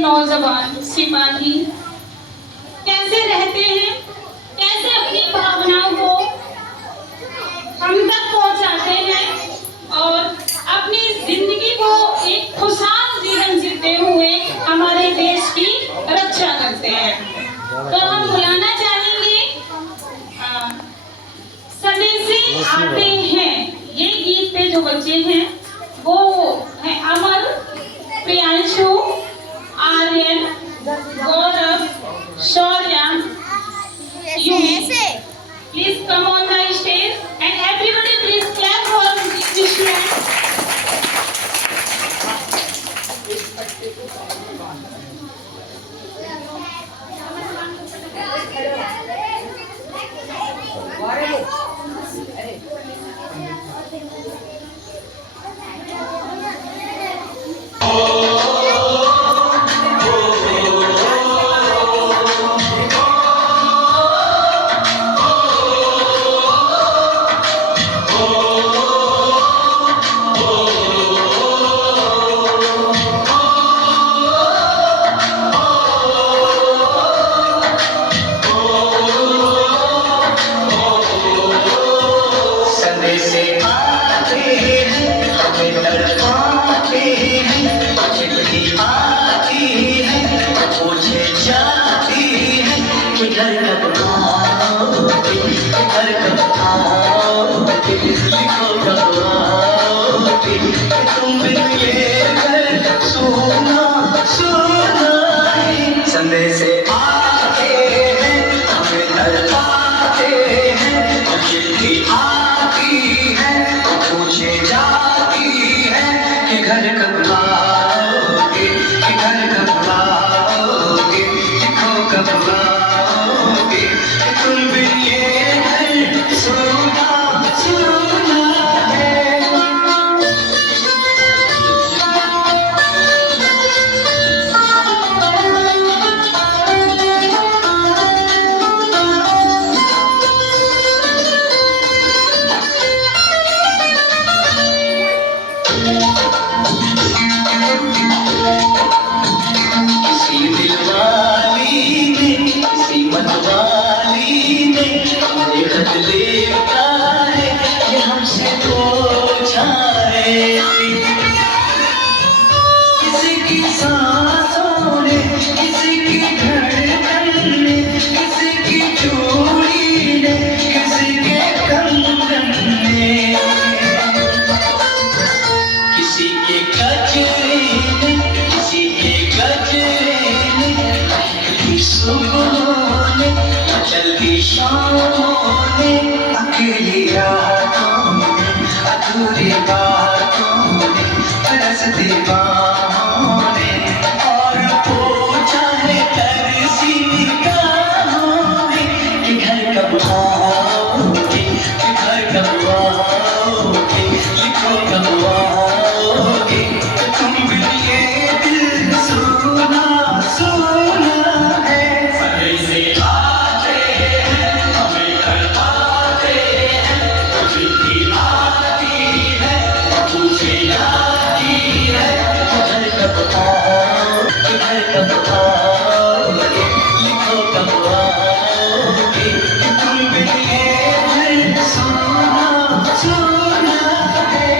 नौजवान सिपाही कैसे रहते हैं, कैसे अपनी भावनाओं को हम तक पहुंचाते हैं और अपनी जिंदगी को एक खुशहाल जीवन जीते हुए हमारे देश की रक्षा करते हैं। तो हम बुलाना चाहेंगे स्वदेशी आते हैं, ये गीत पे जो बच्चे हैं वो है Amar, Priyanshu, Aryan, Gaurav, Shaurya, Yumi. Please come on the stage and everybody please clap for this man. अकेली रातों में अधूरी बातों में तरसती बाहों ने और पूछा है तरसी निगाहों ने कि घर कब आओगे, कि घर कब आओगे, लिखो कब आओगे, तुम बिन ये दिल सुना सुना है। से आते हैं हमें कर पाते हैं, जिंदगी आती है तुझे आती है, घर कब आओगे, घर कब आओगे, लिखो कब आओगे, तुम बिन ये दिल सुना सुना है।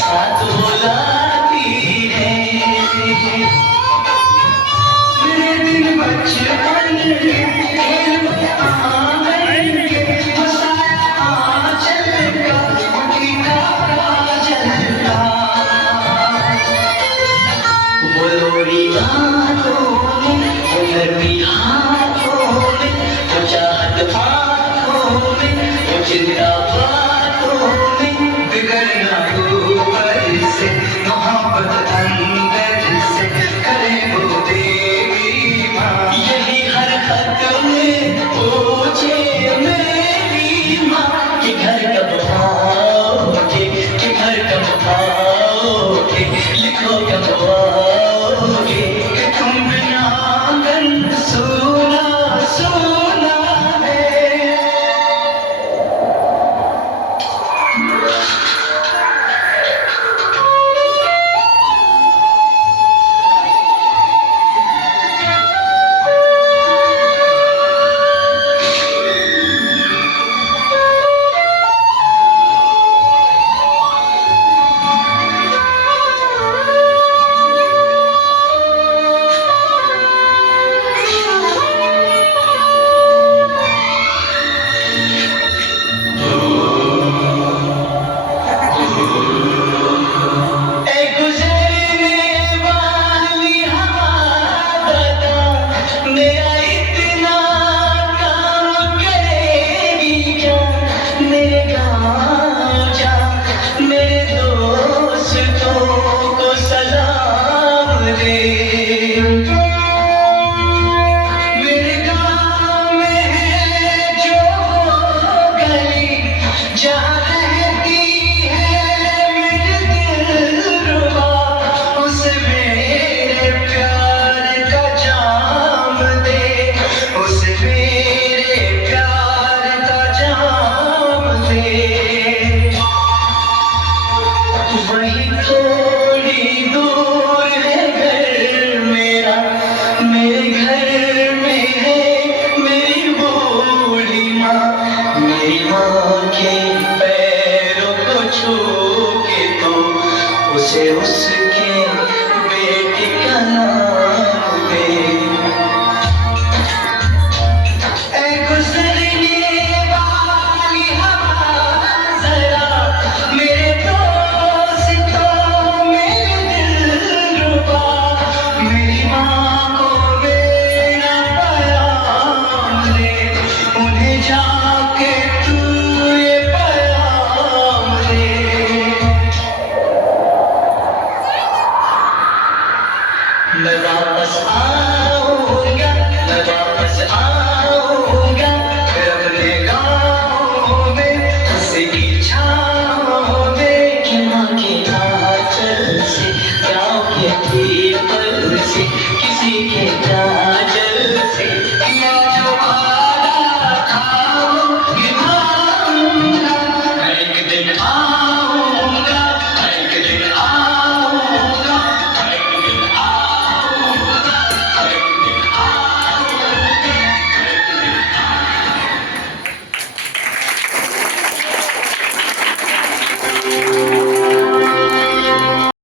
साथ बुलाती है। मेरे दिन बचपन के खेल में आंगन के मसाया आंचल का मदीना काजल का। वो लोरी आंखों में, वो नरमी हाथों में, वो चाहत आंखों में, वो चिंता बातों में, बिगड़ना ऊपर से मोहब्बत अंदर से करे वो देवी माँ। यही हर खत में पूछे मेरी माँ कि घर कब आओगे, कि घर कब आओगे, लिखो कब आओगे कि तुम बिना आंगन सूना सूना है। मेरा इतना काम करेगी क्या, मेरे गाँव जा, मेरे दोस्तों को सलाम दे। मेरे गाँव में है जो गली जहाँ रहती है मेरे दिलरुबा, उसे मेरे प्यार का जाम दे, उसे मेरे प्यार का जाम दे। वही थोड़ी दूर है घर मेरा, मेरे घर में है मेरी बूढ़ी माँ। मेरी माँ के पैरों को छू के तो उसे